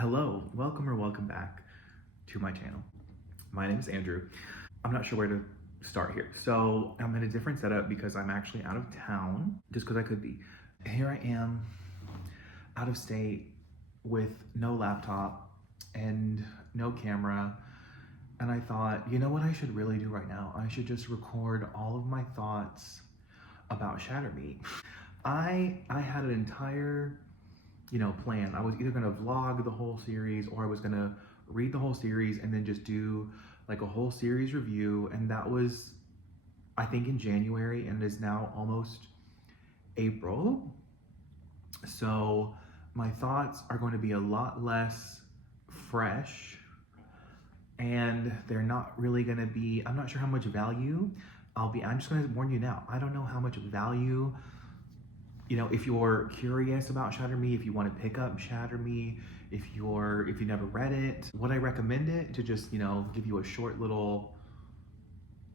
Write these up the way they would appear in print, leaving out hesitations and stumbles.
Hello, welcome or welcome back to my channel. My name is Andrew. I'm not sure where to start here. So I'm in a different setup because I'm actually out of town, just because I could be. Here I am, out of state, with no laptop and no camera. And I thought, you know what I should really do right now? I should just record all of my thoughts about Shatter. I had an entire plan. I was either gonna vlog the whole series or I was gonna read the whole series and then just do like a whole series review. And that was, I think, in January, and it is now almost April. So my thoughts are going to be a lot less fresh, and they're not really gonna be, I'm not sure how much value I'm just gonna warn you now, I don't know how much value, if you're curious about Shatter Me, if you want to pick up Shatter Me, if you never read it, would I recommend it to just, give you a short little,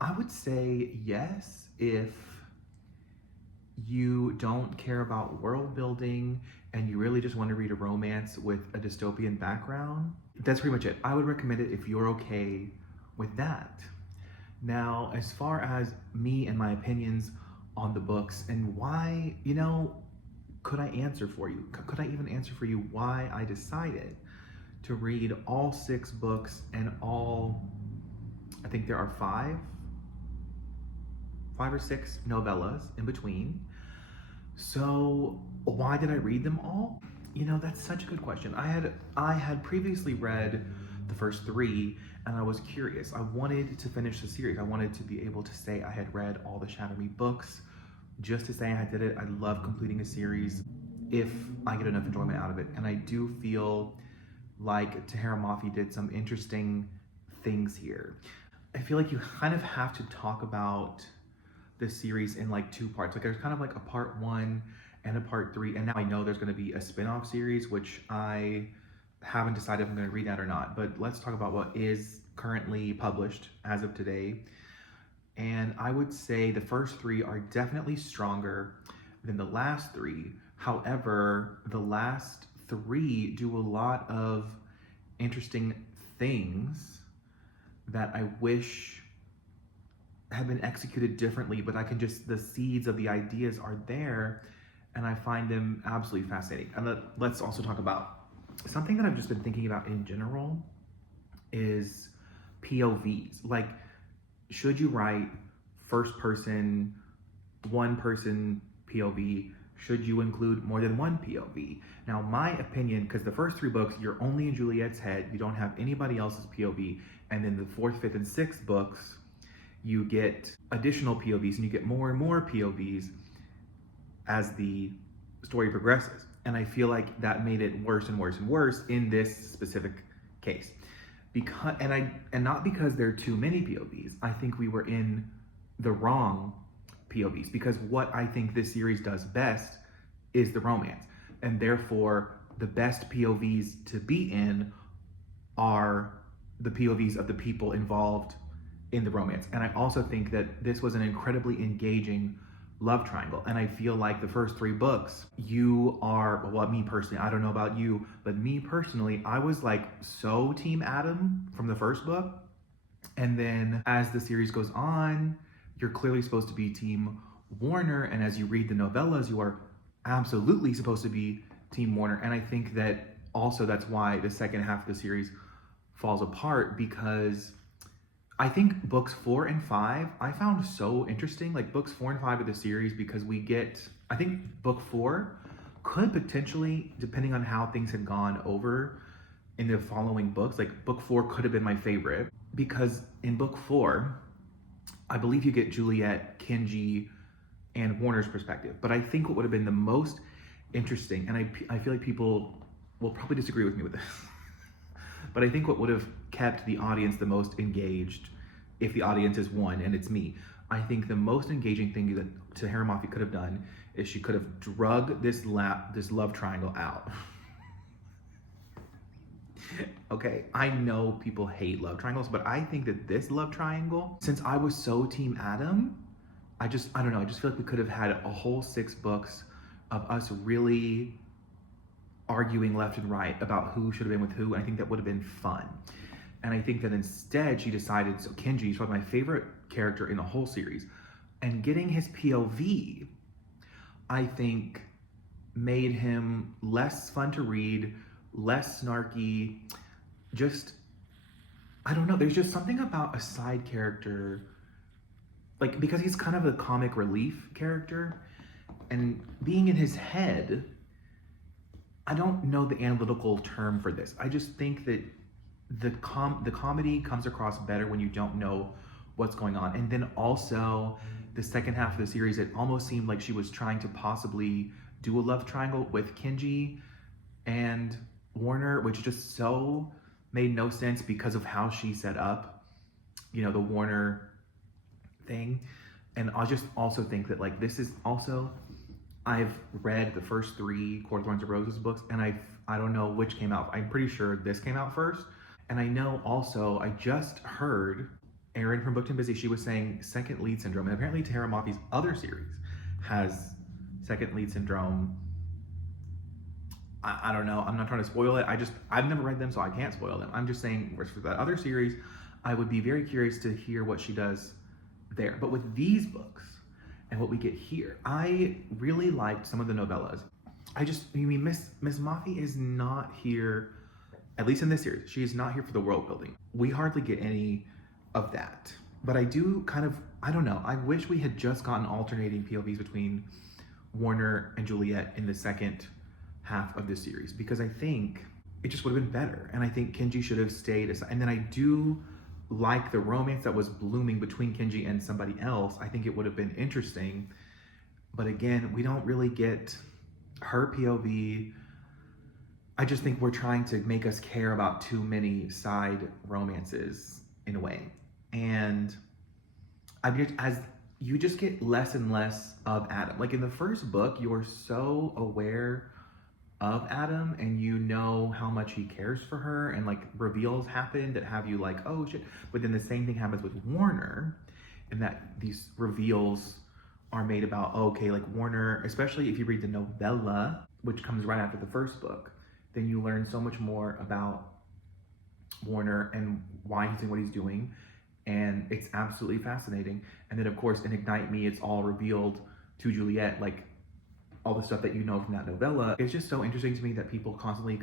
I would say yes, if you don't care about world building and you really just want to read a romance with a dystopian background. That's pretty much it. I would recommend it if you're okay with that. Now, as far as me and my opinions on the books and why, could I answer for you? Could I even answer for you why I decided to read all 6 books and I think there are 5 or 6 novellas in between. So why did I read them all? That's such a good question. I had previously read the first 3 and I was curious. I wanted to finish the series. I wanted to be able to say I had read all the Shatter Me books, just to say I did it. I love completing a series if I get enough enjoyment out of it. And I do feel like Tahara Mafi did some interesting things here. I feel like you kind of have to talk about this series in like 2 parts. Like there's kind of like a part 1 and a part 3. And now I know there's gonna be a spin-off series, which I haven't decided if I'm gonna read that or not. But let's talk about what is currently published as of today. And I would say the first 3 are definitely stronger than the last 3. However, the last 3 do a lot of interesting things that I wish have been executed differently, but the seeds of the ideas are there, and I find them absolutely fascinating. And let's also talk about something that I've just been thinking about in general is POVs. Like, should you write first person, 1 person POV? Should you include more than 1 POV? Now, my opinion, because the first 3 books, you're only in Juliet's head, you don't have anybody else's POV, and then the 4th, 5th, and 6th books, you get additional POVs, and you get more and more POVs as the story progresses. And I feel like that made it worse and worse and worse in this specific case. And not because there are too many POVs. I think we were in the wrong POVs, because what I think this series does best is the romance. And therefore, the best POVs to be in are the POVs of the people involved in the romance. And I also think that this was an incredibly engaging love triangle. And I feel like the first 3 books, me personally, I don't know about you, but me personally, I was like so Team Adam from the first book. And then as the series goes on, you're clearly supposed to be Team Warner. And as you read the novellas, you are absolutely supposed to be Team Warner. And I think that also that's why the second half of the series falls apart, because I think books 4 and 5, I found so interesting, like books 4 and 5 of the series, because I think book 4 could potentially, depending on how things had gone over in the following books, like book 4 could have been my favorite, because in book 4, I believe you get Juliet, Kenji, and Warner's perspective. But I think what would have been the most interesting, and I feel like people will probably disagree with me with this, but I think what would have kept the audience the most engaged, if the audience is one and it's me, I think the most engaging thing that Tahara Mafi could have done is she could have drug this love triangle out. Okay, I know people hate love triangles, but I think that this love triangle, since I was so Team Adam, I don't know, I just feel like we could have had a whole 6 books of us really arguing left and right about who should have been with who, and I think that would have been fun. And I think that instead she decided, so Kenji is probably my favorite character in the whole series, and getting his POV, I think, made him less fun to read, less snarky, just, I don't know, there's just something about a side character, like, because he's kind of a comic relief character, and being in his head, I don't know the analytical term for this. I just think that the comedy comes across better when you don't know what's going on. And then also, the second half of the series, it almost seemed like she was trying to possibly do a love triangle with Kenji and Warner, which just so made no sense because of how she set up, you know, the Warner thing. And I just also think that, like, this is also, I've read the first 3 Court of Thorns and Roses books, and I don't know which came out. I'm pretty sure this came out first. And I know also, I just heard Erin from Booked and Busy, she was saying second lead syndrome. And apparently Tara Moffi's other series has second lead syndrome. I don't know. I'm not trying to spoil it. I've never read them, so I can't spoil them. I'm just saying for that other series, I would be very curious to hear what she does there. But with these books and what we get here, I really liked some of the novellas. Miss Moffi is not here, at least in this series, she is not here for the world building. We hardly get any of that. But I do kind of, I don't know, I wish we had just gotten alternating POVs between Warner and Juliet in the second half of this series, because I think it just would have been better. And I think Kenji should have stayed aside. And then I do like the romance that was blooming between Kenji and somebody else. I think it would have been interesting. But again, we don't really get her POV. I just think we're trying to make us care about too many side romances in a way. And as you just get less and less of Adam. Like in the first book, you're so aware of Adam and you know how much he cares for her, and like reveals happen that have you like, oh shit. But then the same thing happens with Warner, and that these reveals are made about, okay, like Warner, especially if you read the novella, which comes right after the first book, then you learn so much more about Warner and why he's doing what he's doing. And it's absolutely fascinating. And then of course in Ignite Me, it's all revealed to Juliet, like all the stuff that you know from that novella. It's just so interesting to me that people constantly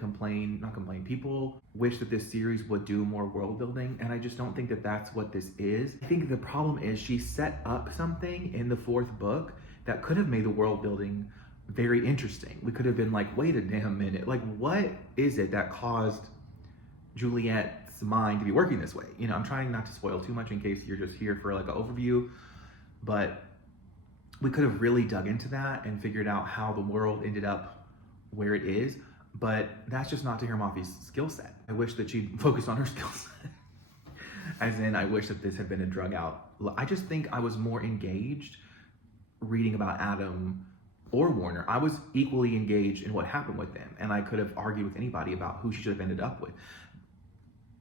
people wish that this series would do more world building, and I just don't think that that's what this is. I think the problem is she set up something in the 4th book that could have made the world building very interesting. We could have been like, wait a damn minute, like what is it that caused Juliet's mind to be working this way? You know, I'm trying not to spoil too much in case you're just here for like an overview, but we could have really dug into that and figured out how the world ended up where it is, but that's just not Tara Moffi's skill set. I wish that she'd focused on her skill set. As in, I wish that this had been a drug out. I just think I was more engaged reading about Adam or Warner. I was equally engaged in what happened with them, and I could have argued with anybody about who she should have ended up with.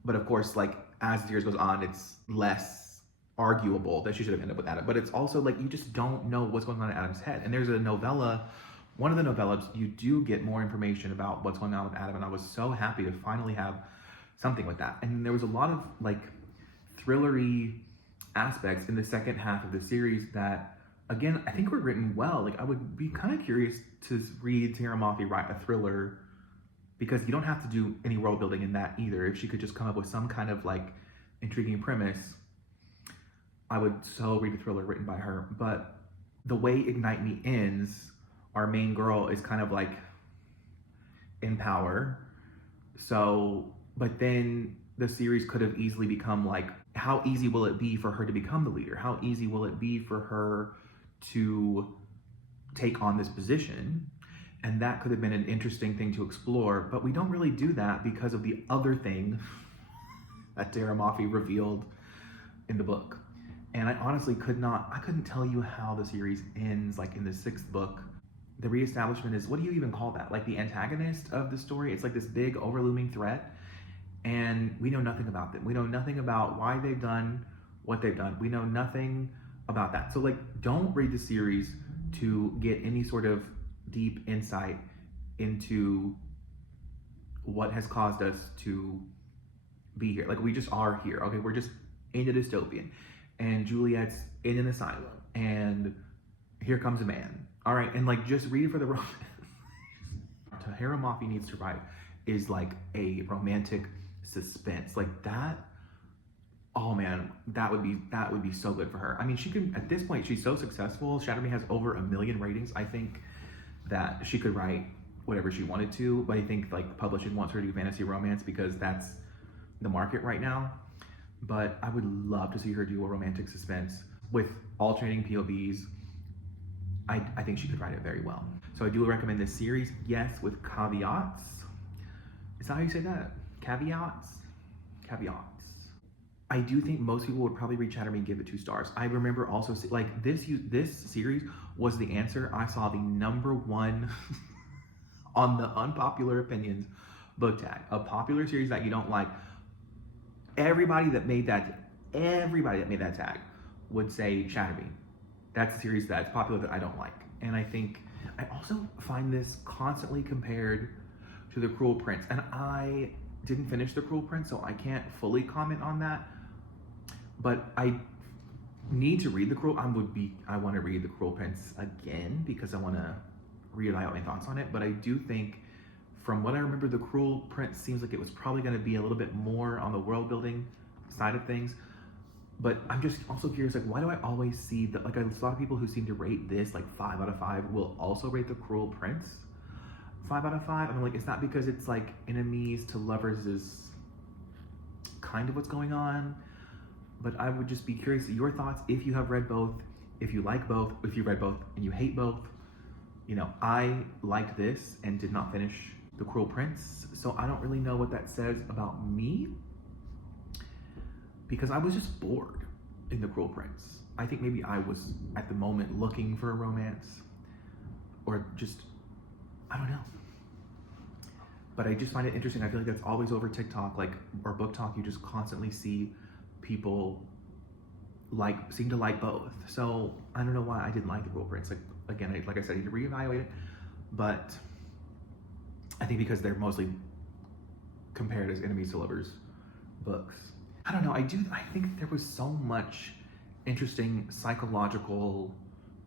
But of course, like as the years goes on, it's less arguable that she should have ended up with Adam. But it's also like you just don't know what's going on in Adam's head. And there's a novella, one of the novellas, you do get more information about what's going on with Adam, and I was so happy to finally have something with that. And there was a lot of like thrillery aspects in the second half of the series that, again, I think were written well. Like I would be kind of curious to read Tara Moffi write a thriller, because you don't have to do any world building in that either. If she could just come up with some kind of like intriguing premise, I would so read a thriller written by her. But the way Ignite Me ends, our main girl is kind of like in power. So, but then the series could have easily become like, how easy will it be for her to become the leader? How easy will it be for her to take on this position? And that could have been an interesting thing to explore, but we don't really do that because of the other thing that Tara Moffi revealed in the book. And I honestly couldn't tell you how the series ends, like in the 6th book. The reestablishment is, what do you even call that? Like the antagonist of the story? It's like this big overlooming threat, and we know nothing about them. We know nothing about why they've done what they've done. We know nothing about that. So like, don't read the series to get any sort of deep insight into what has caused us to be here. Like, we just are here. Okay, we're just in a dystopian, and Juliet's in an asylum, and here comes a man. All right, and like, just read it for the romance. Tahira Mafi Needs to Write is like a romantic suspense, like that. Oh man, that would be so good for her. I mean, she could, at this point, she's so successful. Shatter Me has over 1 million ratings. I think that she could write whatever she wanted to, but I think like publishing wants her to do fantasy romance because that's the market right now. But I would love to see her do a romantic suspense with alternating POVs. I think she could write it very well. So I do recommend this series, yes, with caveats. Is that how you say that? Caveats? Caveats. I do think most people would probably read Shatter Me and give it 2 stars. I remember also, like, this series was the answer. I saw the #1 on the unpopular opinions book tag. A popular series that you don't like. Everybody that made that tag would say Shatter Me. That's a series that's popular that I don't like. And I think, I also find this constantly compared to The Cruel Prince. And I didn't finish The Cruel Prince, so I can't fully comment on that. But I need to read I want to read The Cruel Prince again because I want to reevaluate my thoughts on it. But I do think, from what I remember, The Cruel Prince seems like it was probably going to be a little bit more on the world building side of things. But I'm just also curious, like, why do I always see that, like, a lot of people who seem to rate this like 5 out of 5 will also rate The Cruel Prince 5 out of 5. And I'm like, it's not because it's like enemies to lovers is kind of what's going on. But I would just be curious your thoughts if you have read both, if you like both, if you read both and you hate both. You know, I liked this and did not finish The Cruel Prince, so I don't really know what that says about me, because I was just bored in The Cruel Prince. I think maybe I was at the moment looking for a romance, or just, I don't know. But I just find it interesting. I feel like that's always over TikTok, like, or Book Talk. You just constantly see people seem to like both. So I don't know why I didn't like The Cruel Prince. Like, again, like I said, I need to reevaluate it, but I think because they're mostly compared as enemies to lovers books. I don't know, I think there was so much interesting psychological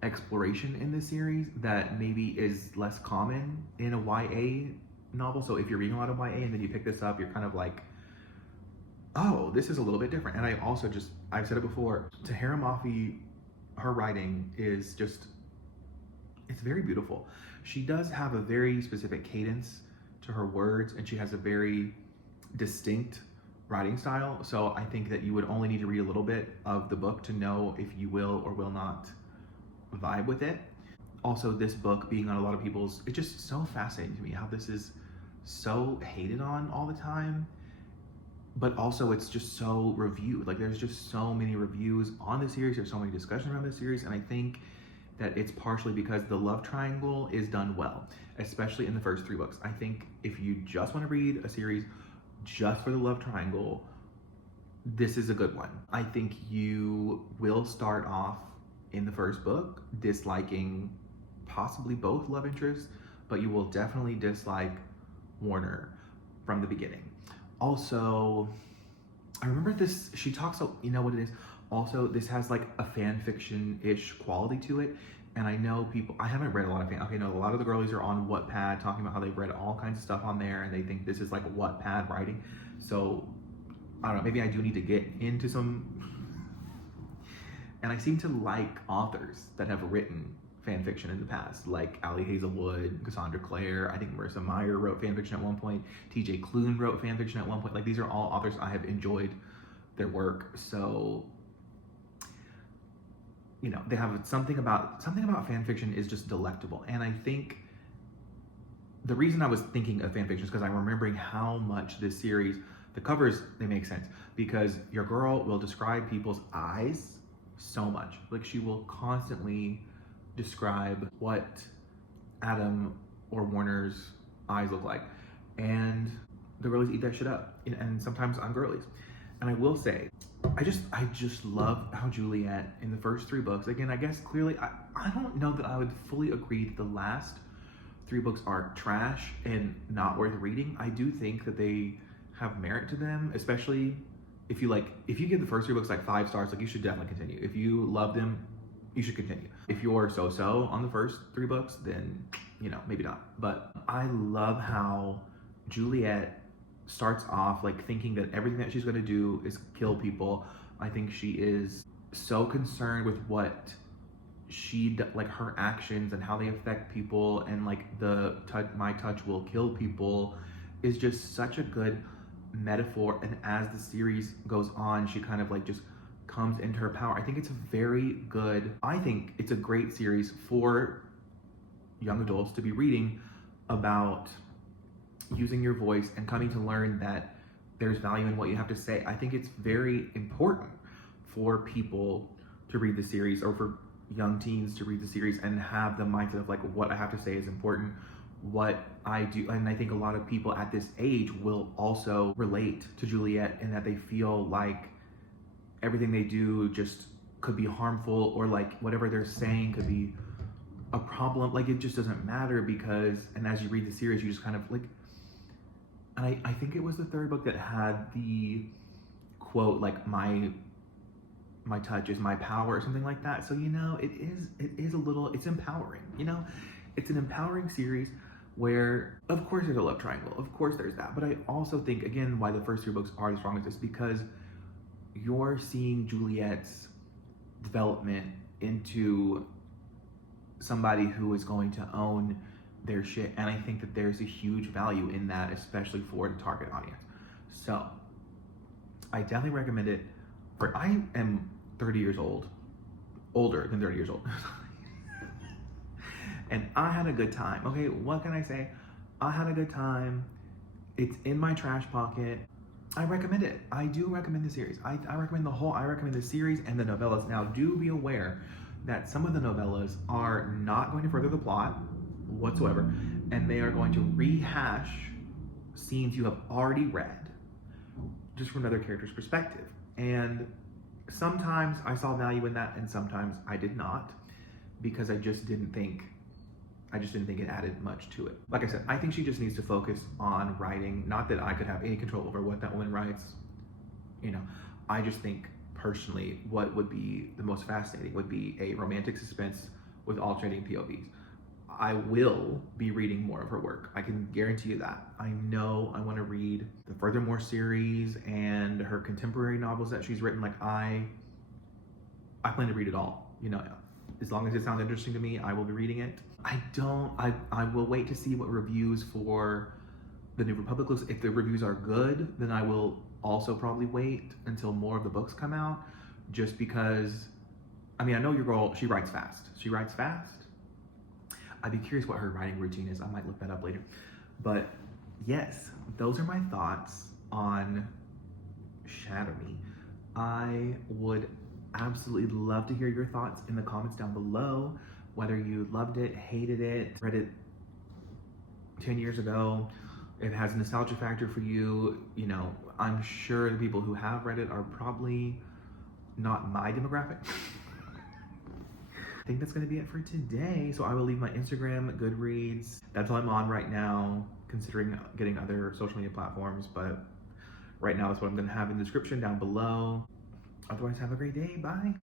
exploration in this series that maybe is less common in a YA novel. So if you're reading a lot of YA and then you pick this up, you're kind of like, oh, this is a little bit different. And I also I've said it before, Tahira Mafi, her writing is just, it's very beautiful. She does have a very specific cadence to her words, and she has a very distinct writing style. So I think that you would only need to read a little bit of the book to know if you will or will not vibe with it. Also, this book being on a lot of people's, it's just so fascinating to me how this is so hated on all the time, but also it's just so reviewed. Like, there's just so many reviews on the series, there's so many discussions around this series, and I think that it's partially because the love triangle is done well, especially in the first 3 books. I think if you just want to read a series just for the love triangle, this is a good one. I think you will start off in the first book disliking possibly both love interests, but you will definitely dislike Warner from the beginning. Also, I remember this, she talks, you know what it is? Also, this has like a fan fiction-ish quality to it. And I know people, I haven't read a lot of a lot of the girlies are on Wattpad talking about how they've read all kinds of stuff on there and they think this is like Wattpad writing. So, I don't know, maybe I do need to get into some, and I seem to like authors that have written fan fiction in the past, like Ali Hazelwood, Cassandra Clare. I think Marissa Meyer wrote fan fiction at one point. TJ Klune wrote fan fiction at one point. Like, these are all authors I have enjoyed their work. So, you know, they have something about fan fiction is just delectable. And I think the reason I was thinking of fan fiction is because I'm remembering how much this series, the covers, they make sense, because your girl will describe people's eyes so much. Like, she will constantly describe what Adam or Warner's eyes look like, and the girlies eat that shit up, and sometimes on girlies. And I will say, I just love how Juliet in the first 3 books, again, I guess clearly, I don't know that I would fully agree that the last three books are trash and not worth reading, I do think that they have merit to them, especially if you give the first three books like 5 stars, like you should definitely continue. If you love them, you should continue. If you're so-so on the first 3 books, then, you know, maybe not. But I love how Juliet starts off like thinking that everything that she's going to do is kill people. I think she is so concerned with what like her actions and how they affect people, and like my touch will kill people is just such a good metaphor. And as the series goes on, she kind of like just comes into her power. I think it's a great series for young adults to be reading about using your voice and coming to learn that there's value in what you have to say. I think it's very important for people to read the series, or for young teens to read the series and have the mindset of like, what I have to say is important, what I do. And I think a lot of people at this age will also relate to Juliet in that they feel like everything they do just could be harmful, or like whatever they're saying could be a problem. Like it just doesn't matter because, and as you read the series, you just kind of like, and I think it was the 3rd book that had the quote, like my touch is my power, or something like that. So, you know, it's empowering, you know, it's an empowering series where, of course, there's a love triangle. Of course there's that. But I also think, again, why the first 3 books are as strong as this, because you're seeing Juliet's development into somebody who is going to own their shit. And I think that there's a huge value in that, especially for the target audience. So I definitely recommend it. I am 30 years old, older than 30 years old. And I had a good time. Okay, what can I say? I had a good time. It's in my trash pocket. I recommend it. I do recommend the series. I recommend the series and the novellas. Now, do be aware that some of the novellas are not going to further the plot whatsoever, and they are going to rehash scenes you have already read, just from another character's perspective. And sometimes I saw value in that, and sometimes I did not, because I just didn't think it added much to it. Like I said, I think she just needs to focus on writing. Not that I could have any control over what that woman writes. You know, I just think personally what would be the most fascinating would be a romantic suspense with alternating POVs. I will be reading more of her work. I can guarantee you that. I know I want to read the Furthermore series and her contemporary novels that she's written. Like I plan to read it all. You know, as long as it sounds interesting to me, I will be reading it. I will wait to see what reviews for the New Republic looks. If the reviews are good, then I will also probably wait until more of the books come out, just because, I mean, I know your girl, she writes fast. I'd be curious what her writing routine is. I might look that up later. But yes, those are my thoughts on Shatter Me. I would absolutely love to hear your thoughts in the comments down below, whether you loved it, hated it, read it 10 years ago, if it has a nostalgia factor for you. You know, I'm sure the people who have read it are probably not my demographic. I think that's going to be it for today. So I will leave my Instagram, Goodreads. That's all I'm on right now, considering getting other social media platforms. But right now, that's what I'm going to have in the description down below. Otherwise, have a great day. Bye.